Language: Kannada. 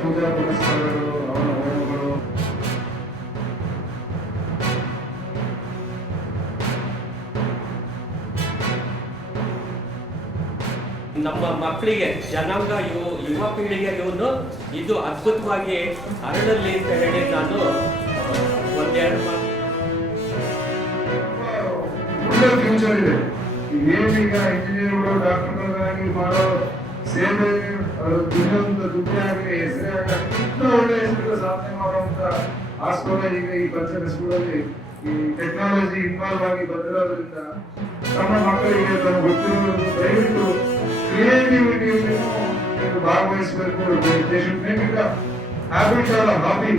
ಪೂಜಾ ಪುರಸ್ಕಾರಗಳು, ಅವನ ಹೋಮಗಳು, ನಮ್ಮ ಮಕ್ಕಳಿಗೆ ಜನಾಂಗ ಯುವ ಪೀಳಿಗೆಗೆ ಇದು ಅದ್ಭುತವಾಗಿ ಹರಡಲಿ ಅಂತ ಹೇಳಿ ನಾನು ಒಂದೆರಡು ಒಳ್ಳೆ ಫ್ಯೂಚರ್ ಇದೆ. ಏನೀಗ ಇಂಜಿನಿಯರ್ಗಳು ಡಾಕ್ಟರ್ಗಳಾಗಿ ಮಾಡೋ ಸೇವೆ ದುಡ್ಡೇ ಆಗಲಿ ಹೆಸರೇ ಆಗಲಿ ಇಂಥ ಒಳ್ಳೆ ಹೆಸರು ಸಾಧನೆ ಮಾಡುವಂತ ಆಸ್ಪತ್ರೆ ಈಗ ಈ ಪಂಚಾಯತ್ ಸ್ಕೂಲಲ್ಲಿ ಈ ಟೆಕ್ನಾಲಜಿ ಇನ್ವಾಲ್ವ್ ಆಗಿ ಬಂದಿರೋದ್ರಿಂದ ನಮ್ಮ ಮಕ್ಕಳಿಗೆ ತಮ್ಮ ಗೊತ್ತಿರೋದು ದಯವಿಟ್ಟು ಕ್ರಿಯೇಟಿವಿಟಿಯನ್ನು ಭಾಗವಹಿಸಬೇಕು. Habit or hobby.